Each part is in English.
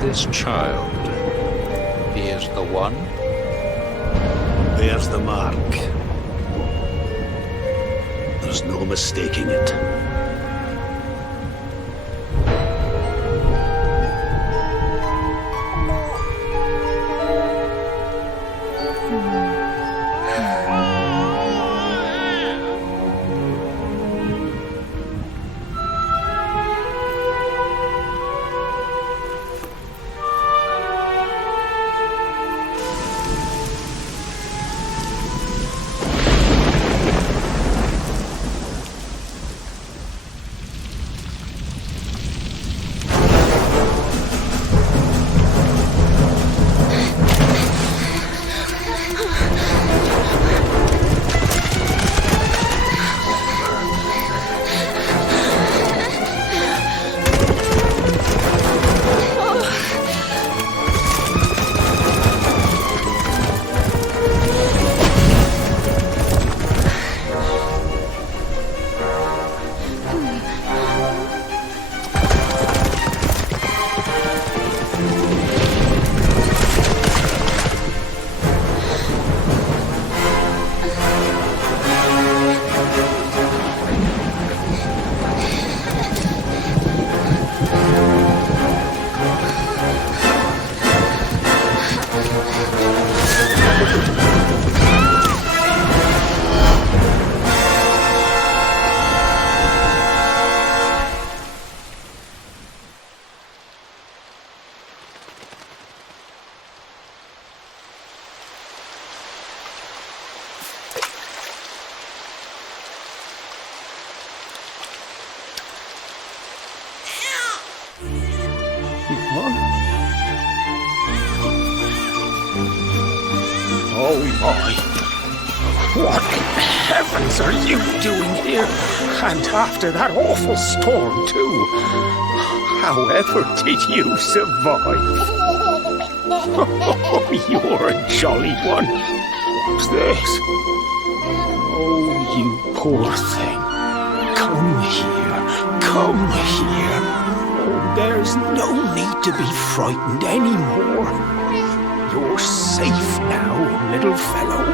This child, he is the one? There's the mark. There's no mistaking it. Oh my! What in heavens are you doing here? And after that awful storm, too. However did you survive? Oh, you're a jolly one. What's this? Oh, you poor thing. Come here. Come here. Oh, there's no need to be frightened anymore. You're safe now, little fellow.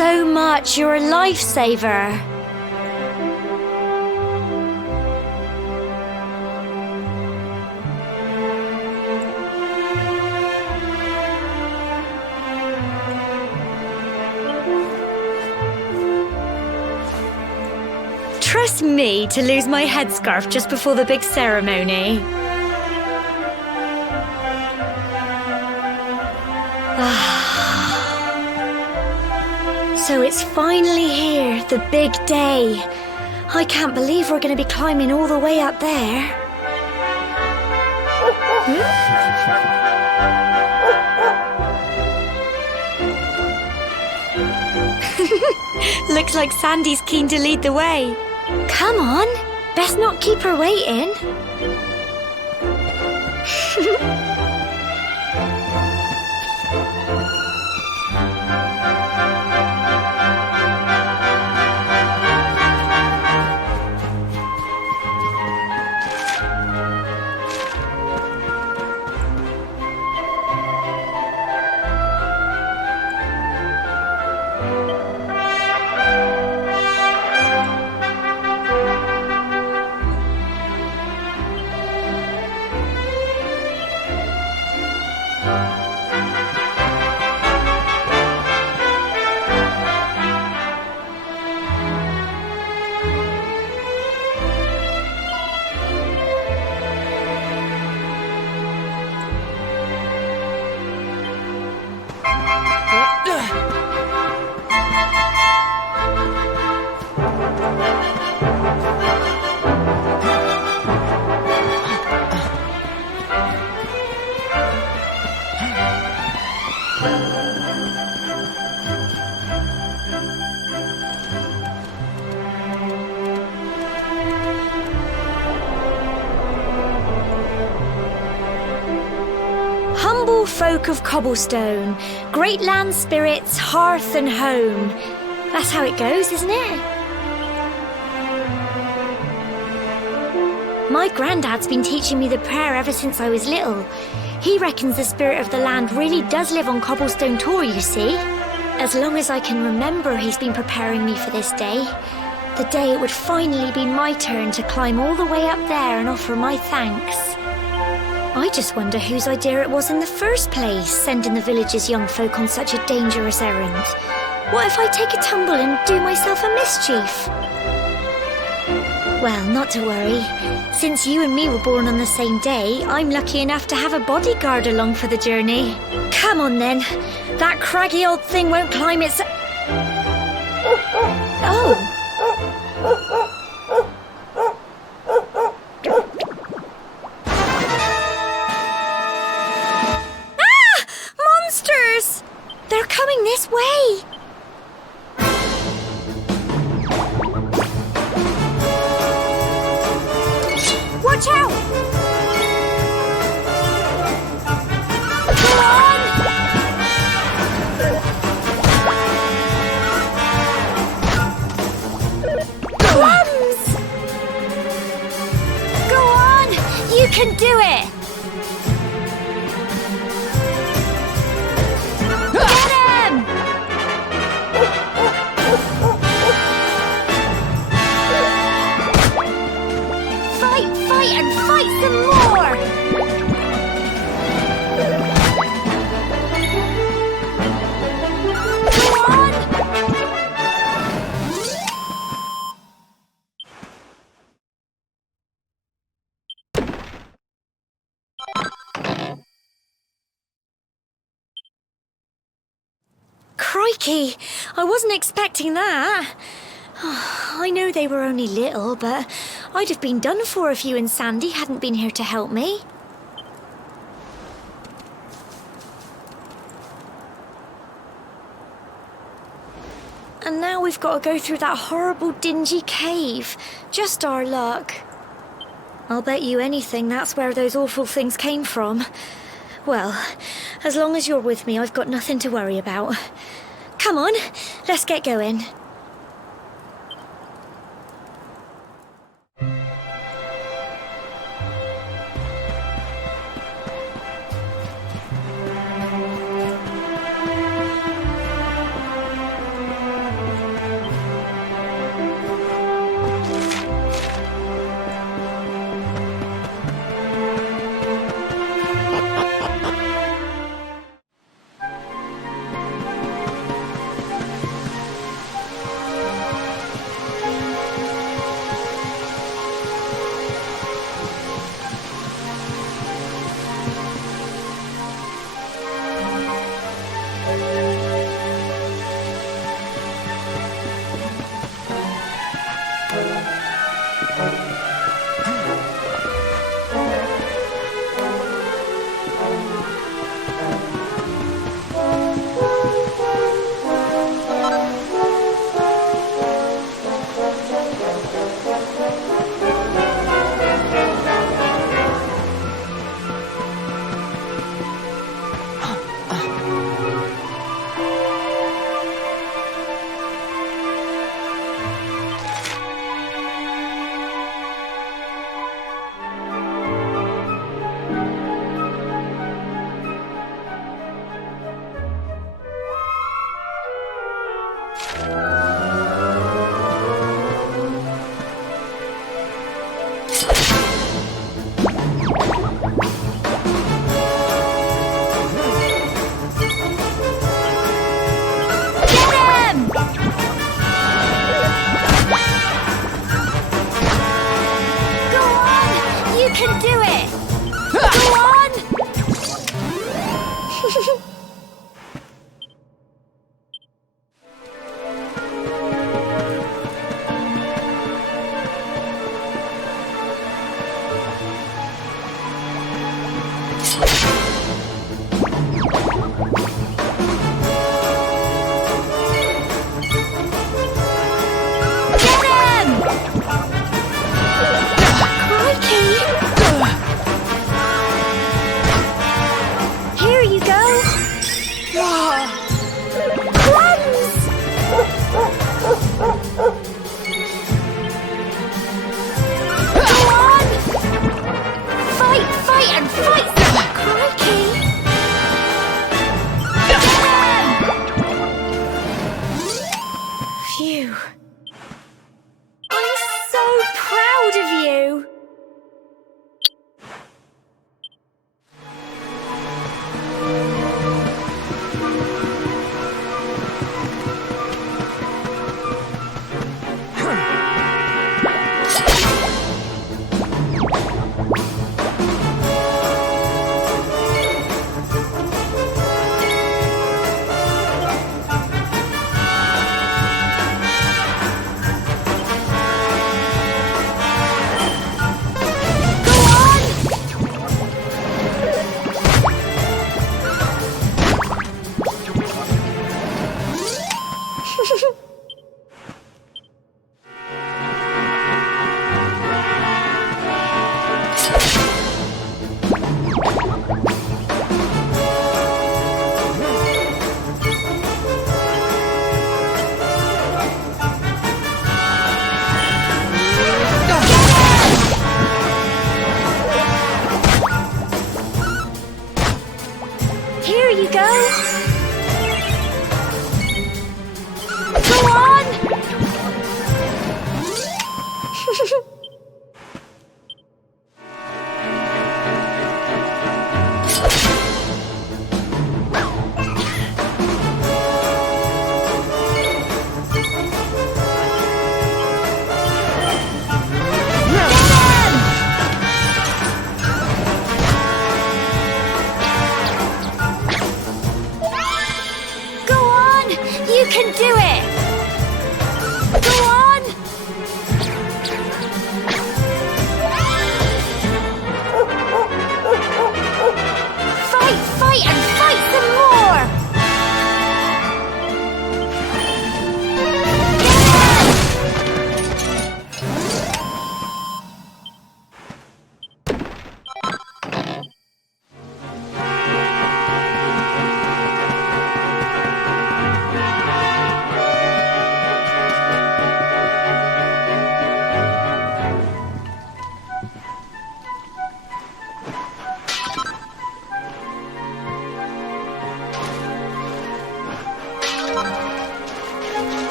so much. You're a lifesaver. Trust me to lose my headscarf just before the big ceremony. So it's finally here, the big day. I can't believe we're going to be climbing all the way up there. Looks like Sandy's keen to lead the way. Come on, best not keep her waiting. Folk of cobblestone, great land spirits, hearth and home. That's how it goes, isn't it? My granddad's been teaching me the prayer ever since I was little. He reckons the spirit of the land really does live on Cobblestone Tor, you see. As long as I can remember, he's been preparing me for this day. The day it would finally be my turn to climb all the way up there and offer my thanks. I just wonder whose idea it was in the first place, sending the village's young folk on such a dangerous errand. What if I take a tumble and do myself a mischief? Well, not to worry. Since you and me were born on the same day, I'm lucky enough to have a bodyguard along for the journey. Come on then. That craggy old thing won't climb its... Oh! They're coming this way! Watch out! Go on! Plums! Go on! You can do it! Some more! Go on! Crikey! I wasn't expecting that. I know they were only little, but I'd have been done for if you and Sandy hadn't been here to help me. And now we've got to go through that horrible, dingy cave. Just our luck. I'll bet you anything that's where those awful things came from. Well, as long as you're with me, I've got nothing to worry about. Come on, let's get going.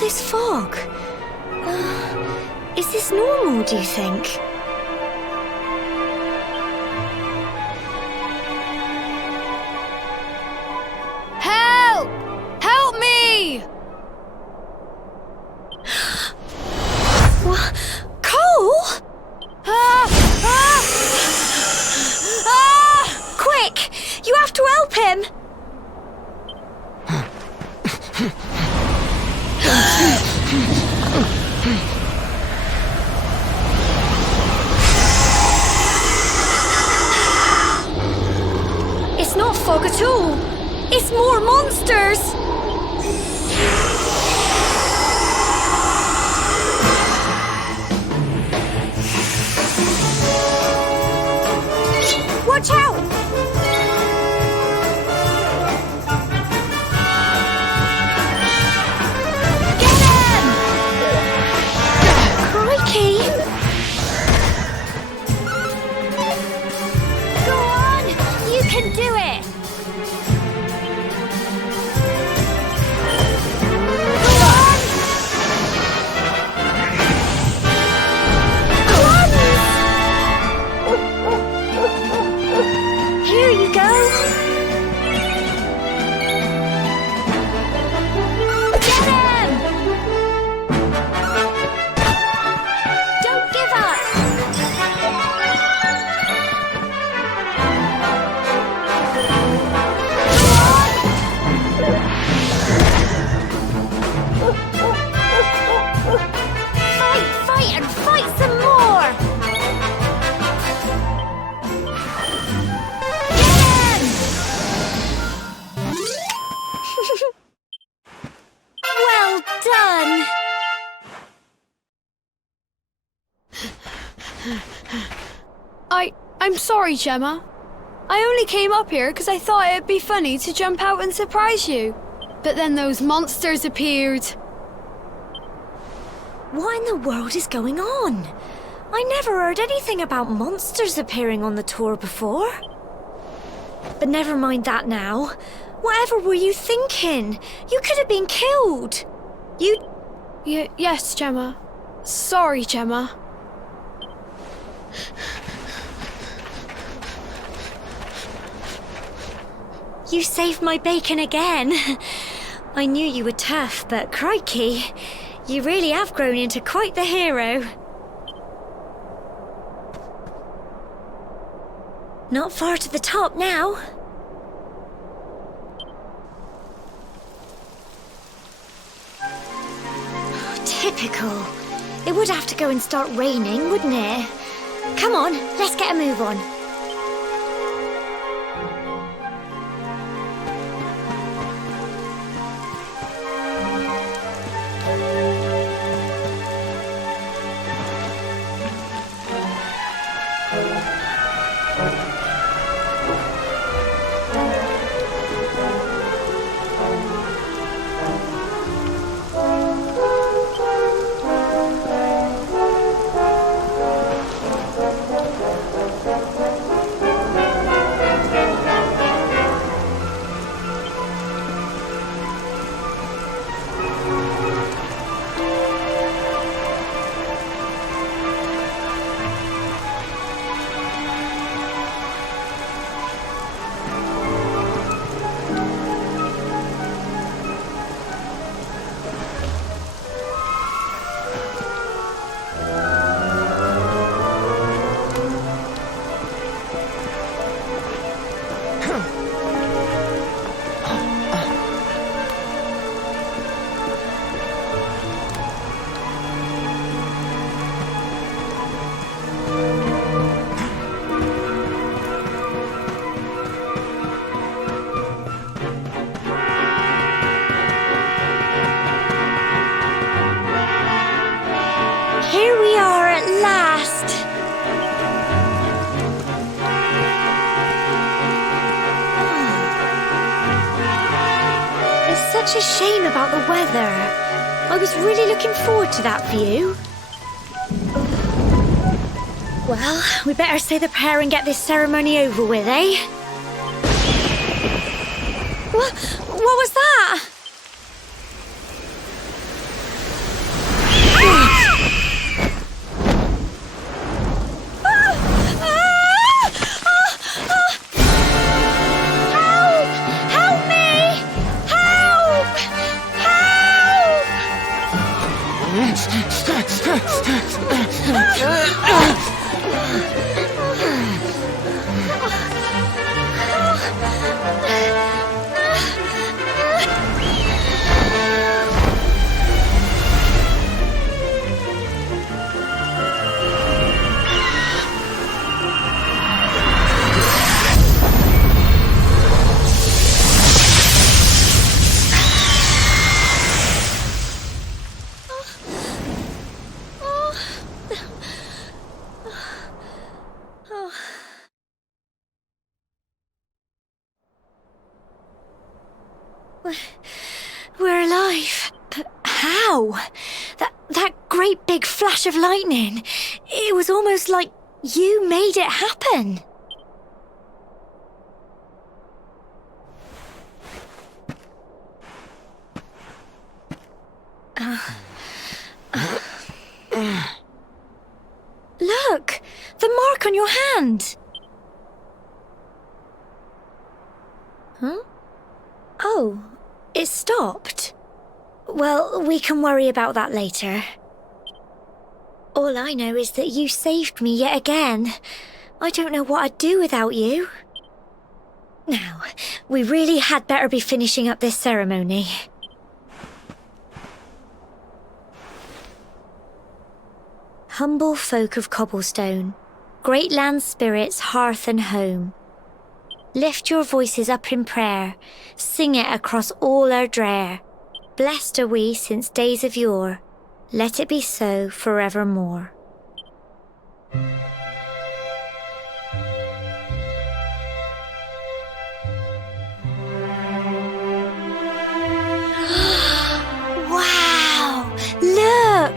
this fog? Is this normal, do you think? Help! Help me! What? Cole? Quick! You have to help him! at all. It's more monsters. Watch out! Get him! Crikey! Go on! You can do it! Here you go! Get him! Don't give up! Fight and fight some more! Well done! I'm sorry, Gemma. I only came up here because I thought it'd be funny to jump out and surprise you. But then those monsters appeared. What in the world is going on? I never heard anything about monsters appearing on the tour before. But never mind that now. Whatever were you thinking? You could have been killed. Yes, Gemma. Sorry, Gemma. You saved my bacon again. I knew you were tough, but crikey, you really have grown into quite the hero. Not far to the top now. Typical. It would have to go and start raining, wouldn't it? Come on, let's get a move on. Here we are at last. It's such a shame about the weather. I was really looking forward to that view. Well, we better say the prayer and get this ceremony over with, eh? What was that? Wow! That great big flash of lightning. It was almost like you made it happen. Look! The mark on your hand! Huh? Oh, it stopped. Well, we can worry about that later. All I know is that you saved me yet again. I don't know what I'd do without you. Now, we really had better be finishing up this ceremony. Humble folk of cobblestone, great land spirits, hearth and home. Lift your voices up in prayer, sing it across all our drear. Blessed are we since days of yore, let it be so forevermore. Wow! Look!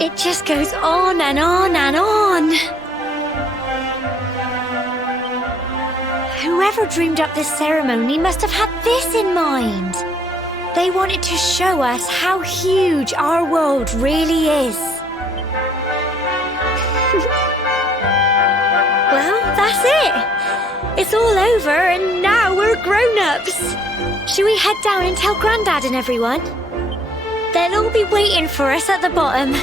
It just goes on and on and on. Whoever dreamed up this ceremony must have had this in mind. They wanted to show us how huge our world really is. Well, that's it. It's all over and now we're grown-ups. Should we head down and tell Grandad and everyone? They'll all be waiting for us at the bottom.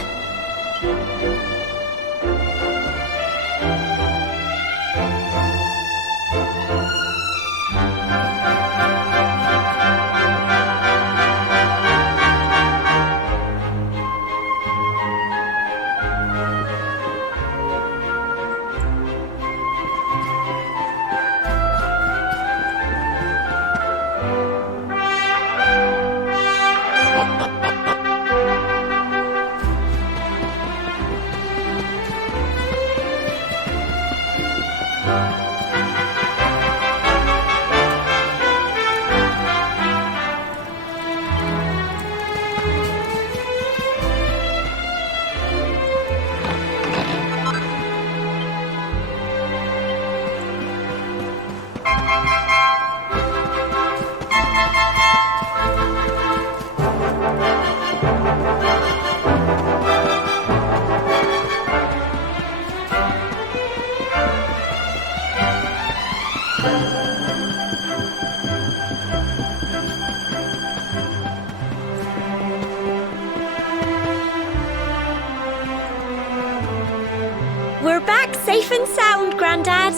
We're back safe and sound, Grandad.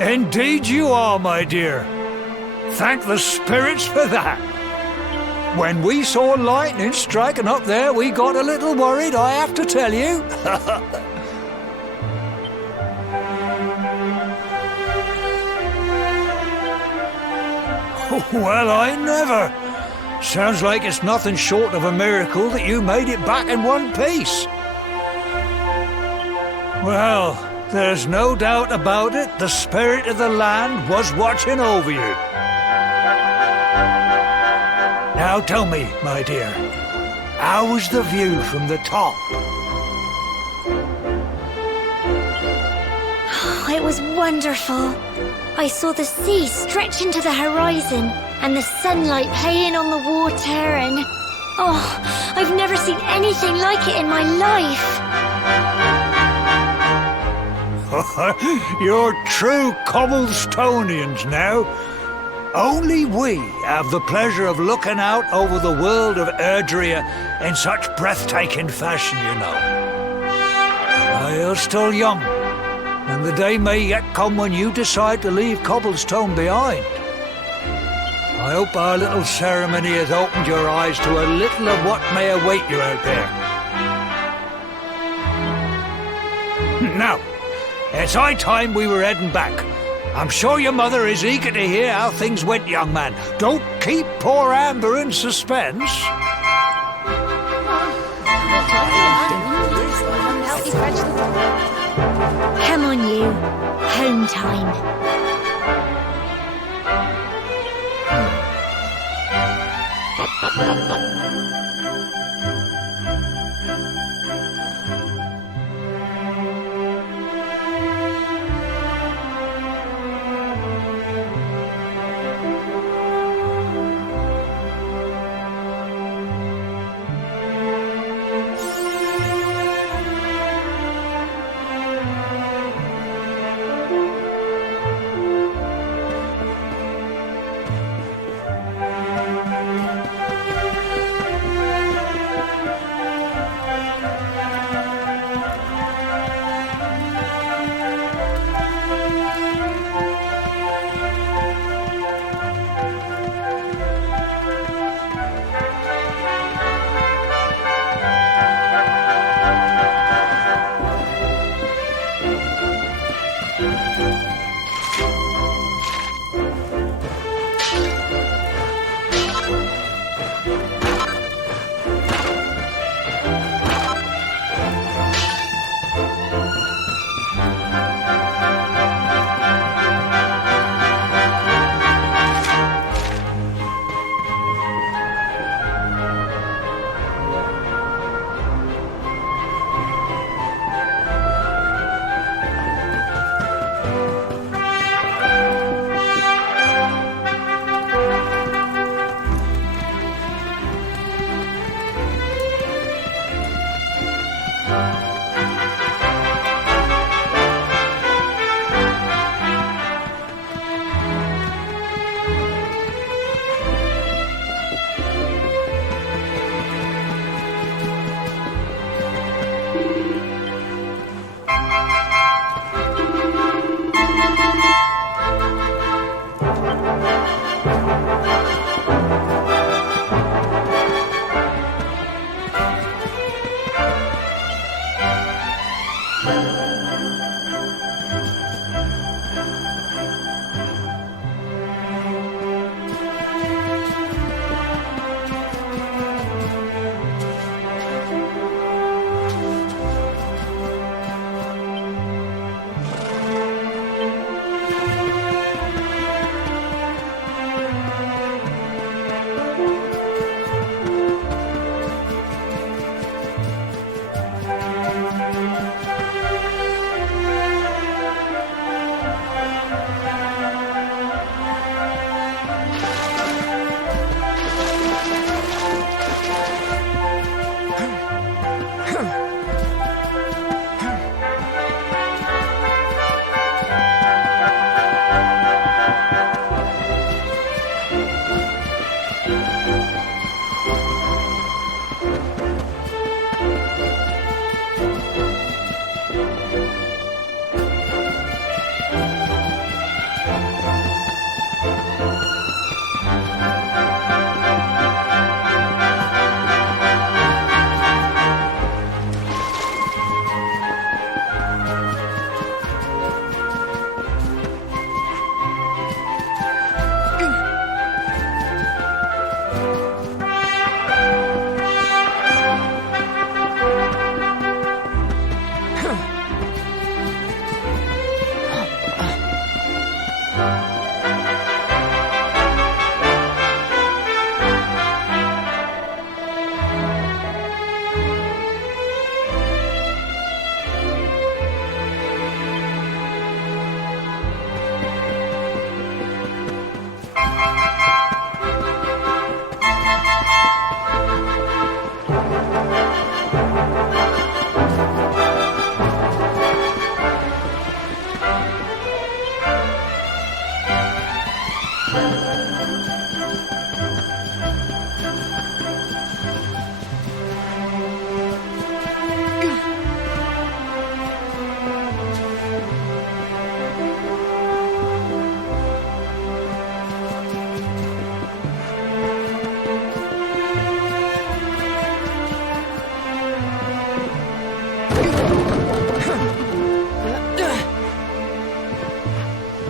Indeed you are, my dear. Thank the spirits for that. When we saw lightning striking up there, we got a little worried, I have to tell you. Well, I never. Sounds like it's nothing short of a miracle that you made it back in one piece. Well, there's no doubt about it, the spirit of the land was watching over you. Now tell me, my dear, how was the view from the top? It was wonderful. I saw the sea stretch into the horizon and the sunlight playing on the water and... Oh, I've never seen anything like it in my life. You're true Cobblestonians now. Only we have the pleasure of looking out over the world of Erdrea in such breathtaking fashion, you know. You're still young, and the day may yet come when you decide to leave Cobblestone behind. I hope our little ceremony has opened your eyes to a little of what may await you out there. Now, it's high time we were heading back. I'm sure your mother is eager to hear how things went, young man. Don't keep poor Amber in suspense. Come on, you. Home time.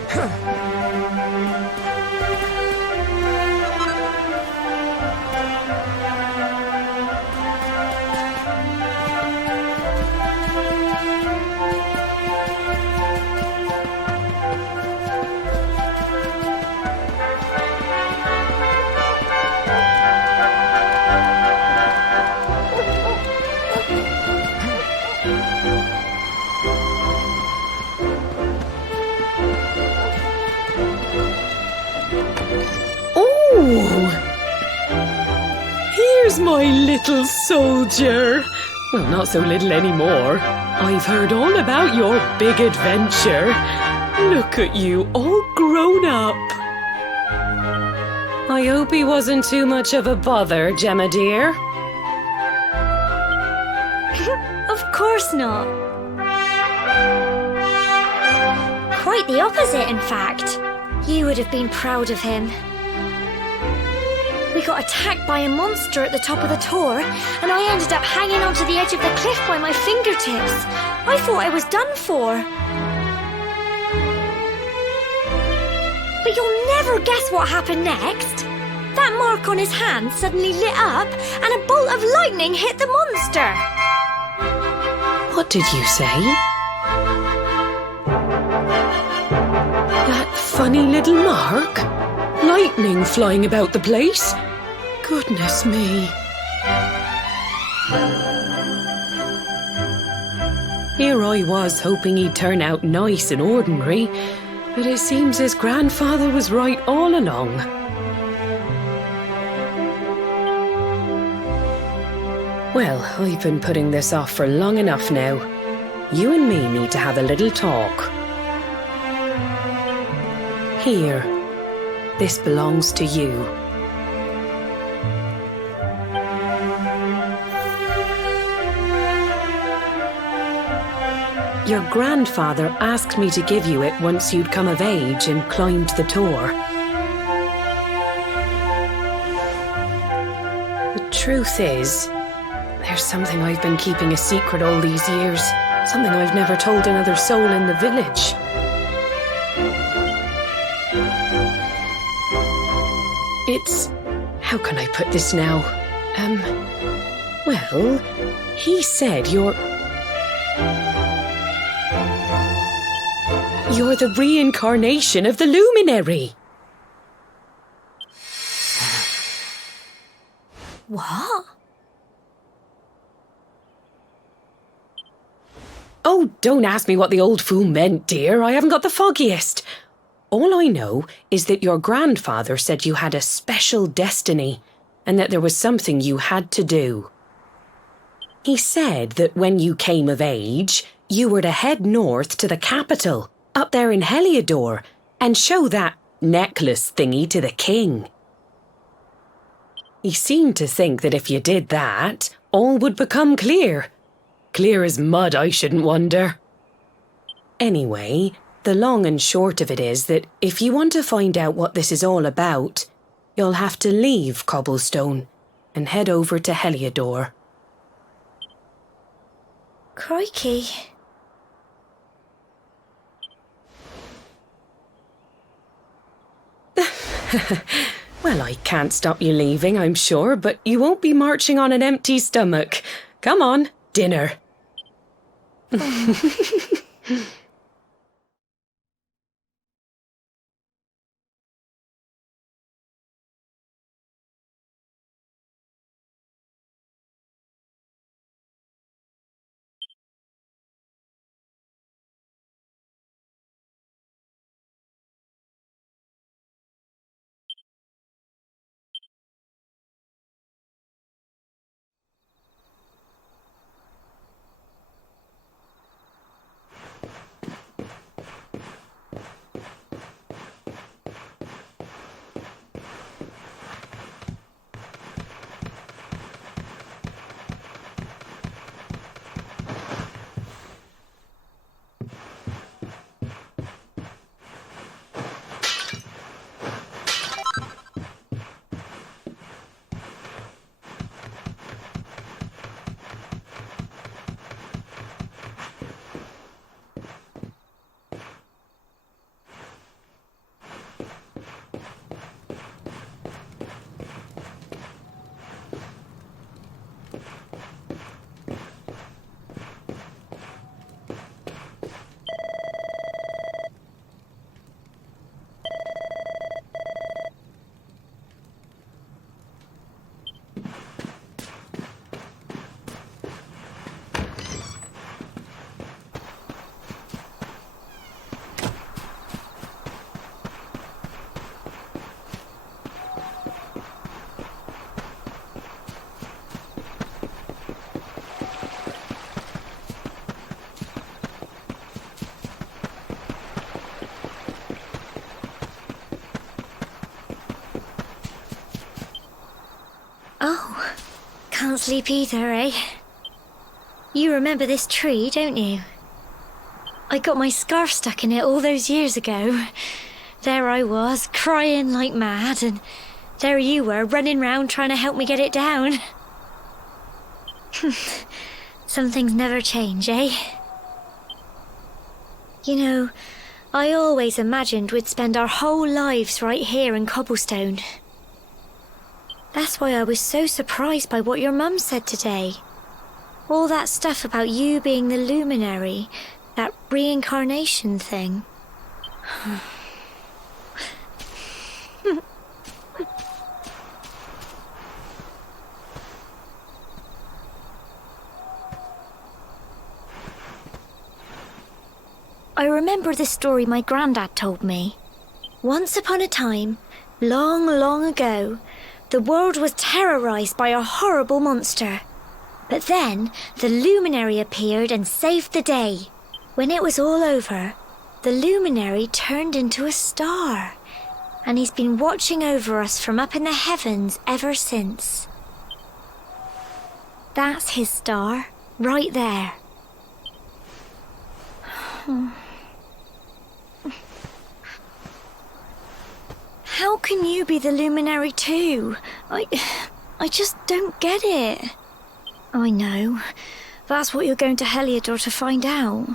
Huh. my little soldier. Well, not so little anymore. I've heard all about your big adventure. Look at you, all grown up. I hope he wasn't too much of a bother, Gemma dear. Of course not. Quite the opposite, in fact. You would have been proud of him. We got attacked by a monster at the top of the tour, and I ended up hanging onto the edge of the cliff by my fingertips. I thought I was done for. But you'll never guess what happened next. That mark on his hand suddenly lit up, and a bolt of lightning hit the monster. What did you say? That funny little mark? Lightning flying about the place? Goodness me. Here I was hoping he'd turn out nice and ordinary, but it seems his grandfather was right all along. Well, I've been putting this off for long enough now. You and me need to have a little talk. Here. This belongs to you. Your grandfather asked me to give you it once you'd come of age and climbed the tour. The truth is, there's something I've been keeping a secret all these years. Something I've never told another soul in the village. It's... how can I put this now? Well, he said you're the reincarnation of the luminary. What? Oh, don't ask me what the old fool meant, dear. I haven't got the foggiest. All I know is that your grandfather said you had a special destiny and that there was something you had to do. He said that when you came of age, you were to head north to the capital, up there in Heliodor, and show that necklace thingy to the king. He seemed to think that if you did that, all would become clear. Clear as mud, I shouldn't wonder. Anyway, the long and short of it is that if you want to find out what this is all about, you'll have to leave Cobblestone and head over to Heliodor. Crikey. Well, I can't stop you leaving, I'm sure, but you won't be marching on an empty stomach. Come on, dinner. can't sleep either, eh? You remember this tree, don't you? I got my scarf stuck in it all those years ago. There I was, crying like mad, and there you were, running round trying to help me get it down. Some things never change, eh? You know, I always imagined we'd spend our whole lives right here in Cobblestone. That's why I was so surprised by what your mum said today. All that stuff about you being the luminary, that reincarnation thing. I remember the story my granddad told me. Once upon a time, long, long ago, the world was terrorized by a horrible monster. But then, the luminary appeared and saved the day. When it was all over, the luminary turned into a star. And he's been watching over us from up in the heavens ever since. That's his star, right there. How can you be the luminary too? I just don't get it. I know. That's what you're going to Heliodor to find out.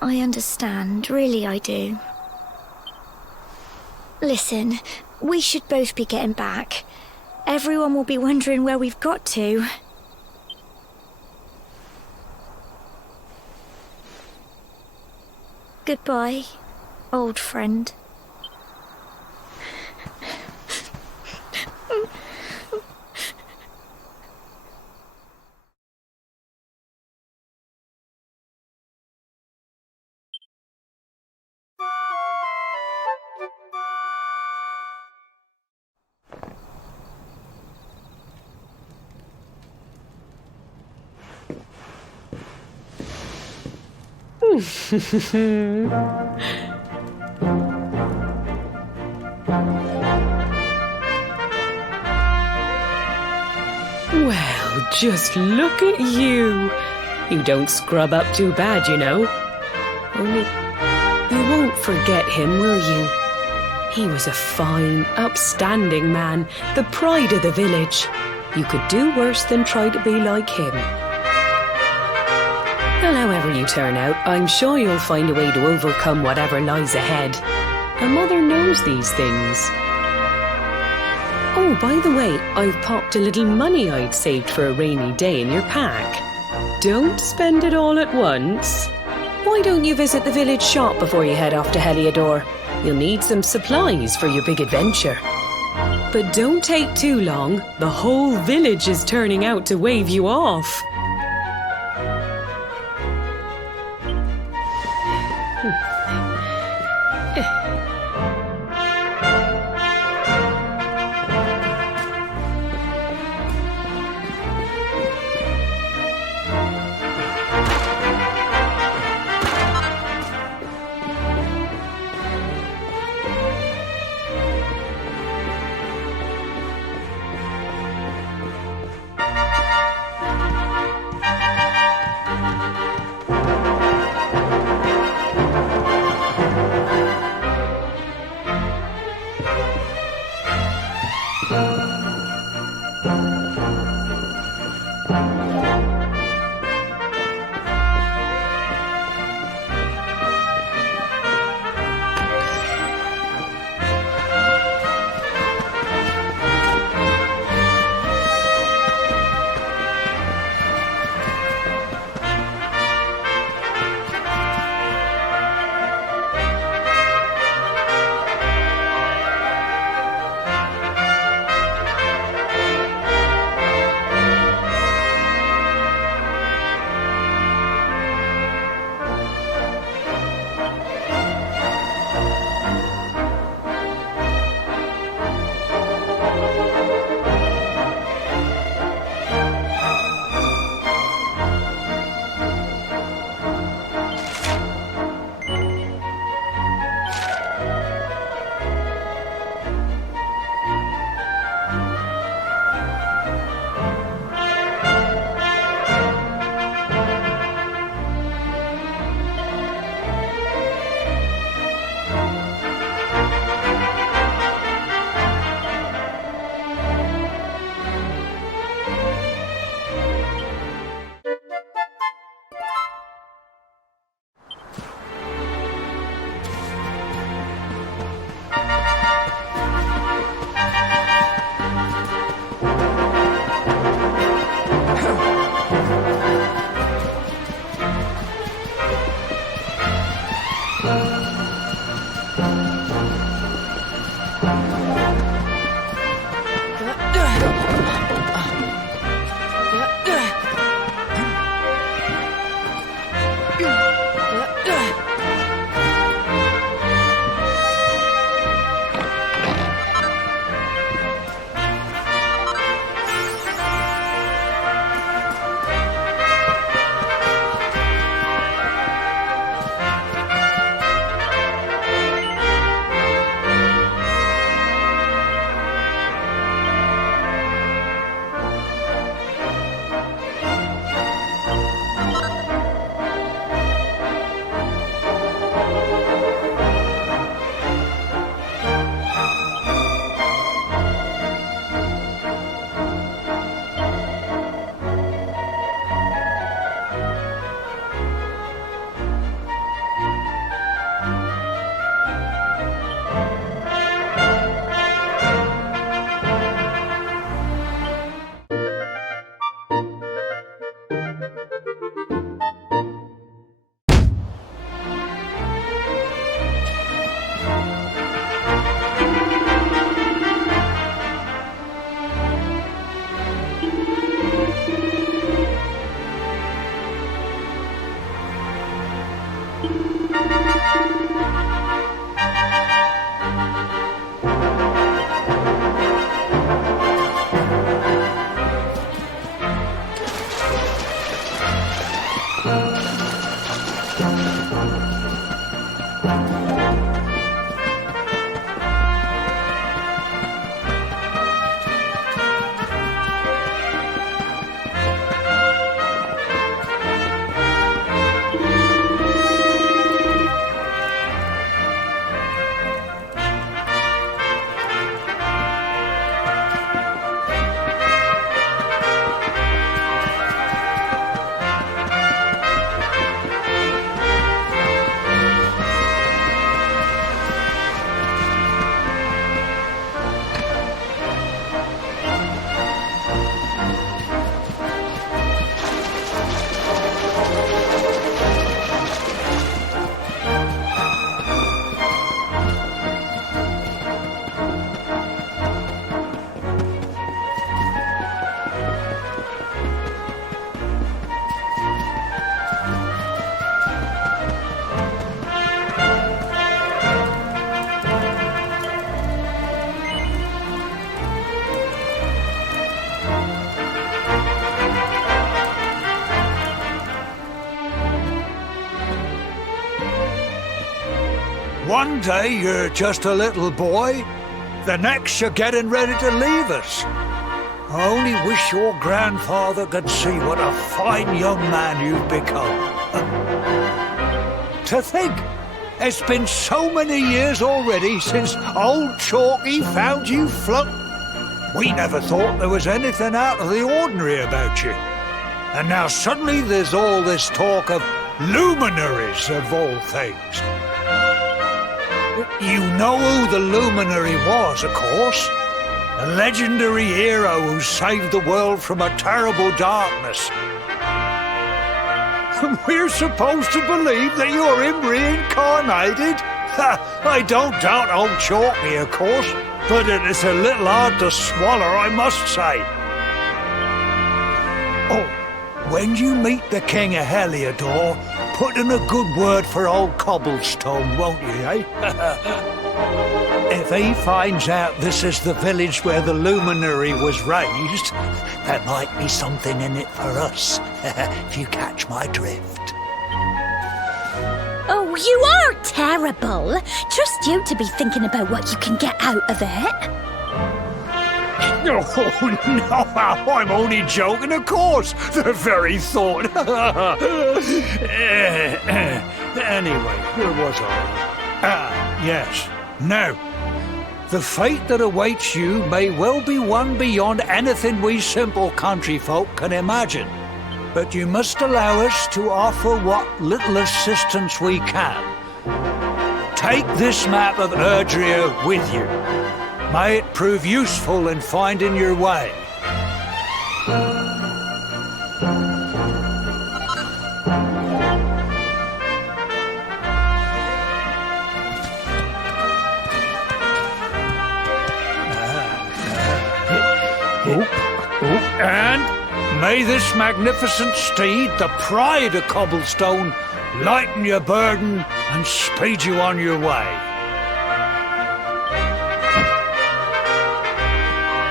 I understand, really I do. Listen, we should both be getting back. Everyone will be wondering where we've got to. Goodbye, old friend. Well, just look at you. You don't scrub up too bad, you know. Only, you won't forget him, will you? He was a fine, upstanding man, the pride of the village. You could do worse than try to be like him. Well, however you turn out, I'm sure you'll find a way to overcome whatever lies ahead. A mother knows these things. Oh, by the way, I've popped a little money I'd saved for a rainy day in your pack. Don't spend it all at once. Why don't you visit the village shop before you head off to Heliodor? You'll need some supplies for your big adventure. But don't take too long. The whole village is turning out to wave you off. One day you're just a little boy, the next you're getting ready to leave us. I only wish your grandfather could see what a fine young man you've become. To think, it's been so many years already since old Chalky found you We never thought there was anything out of the ordinary about you. And now suddenly there's all this talk of luminaries of all things. You know who the luminary was, of course. A legendary hero who saved the world from a terrible darkness. We're supposed to believe that you're him reincarnated? I don't doubt old Chalky, of course, but it is a little hard to swallow, I must say. Oh, when you meet the King of Heliodor, put in a good word for old Cobblestone, won't you, eh? If he finds out this is the village where the luminary was raised, there might be something in it for us, if you catch my drift. Oh, you are terrible. Trust you to be thinking about what you can get out of it. Oh, no, I'm only joking, of course. The very thought. Anyway, where was I? Yes. Now, the fate that awaits you may well be one beyond anything we simple country folk can imagine. But you must allow us to offer what little assistance we can. Take this map of Erdrea with you. May it prove useful in finding your way. May this magnificent steed, the pride of Cobblestone, lighten your burden and speed you on your way.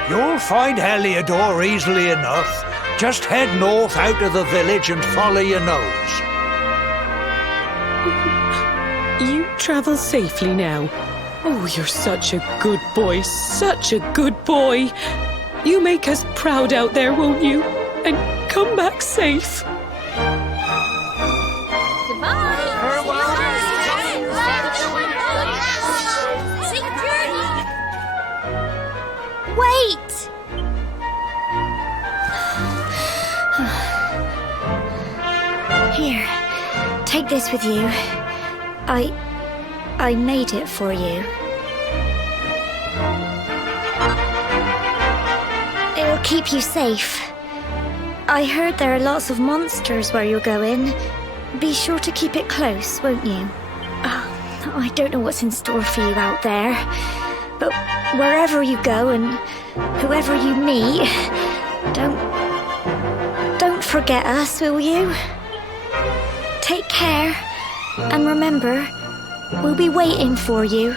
You'll find Heliodor easily enough. Just head north out of the village and follow your nose. You travel safely now. Oh, you're such a good boy, such a good boy. You make us proud out there, won't you? And come back safe. Wait! Here, take this with you. I made it for you. It'll keep you safe. I heard there are lots of monsters where you're going. Be sure to keep it close, won't you? I don't know what's in store for you out there, but wherever you go and whoever you meet, don't forget us, will you? Take care, and remember, we'll be waiting for you.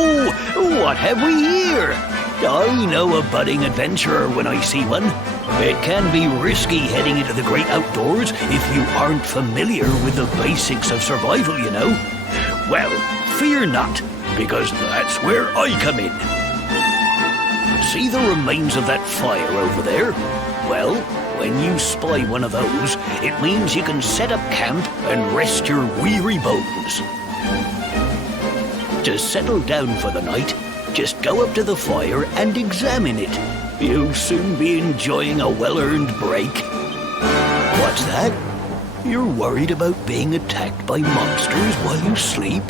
Oh, what have we here? I know a budding adventurer when I see one. It can be risky heading into the great outdoors if you aren't familiar with the basics of survival, you know. Well, fear not, because that's where I come in. See the remains of that fire over there? Well, when you spy one of those, it means you can set up camp and rest your weary bones. To settle down for the night, just go up to the fire and examine it. You'll soon be enjoying a well-earned break. What's that? You're worried about being attacked by monsters while you sleep?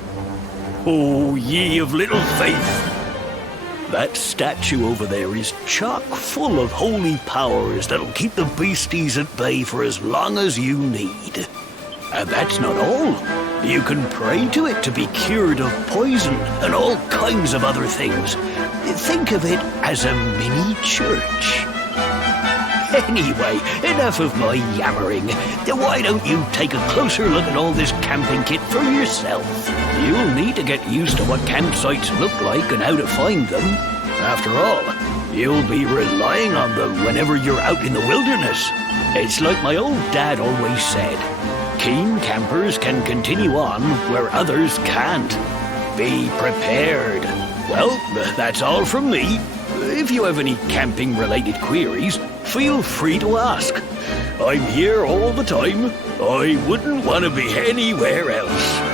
Oh, ye of little faith! That statue over there is chock full of holy powers that'll keep the beasties at bay for as long as you need. And that's not all. You can pray to it to be cured of poison and all kinds of other things. Think of it as a mini church. Anyway, enough of my yammering. Why don't you take a closer look at all this camping kit for yourself? You'll need to get used to what campsites look like and how to find them. After all, you'll be relying on them whenever you're out in the wilderness. It's like my old dad always said, keen campers can continue on where others can't. Be prepared. Well, that's all from me. If you have any camping-related queries, feel free to ask. I'm here all the time. I wouldn't want to be anywhere else.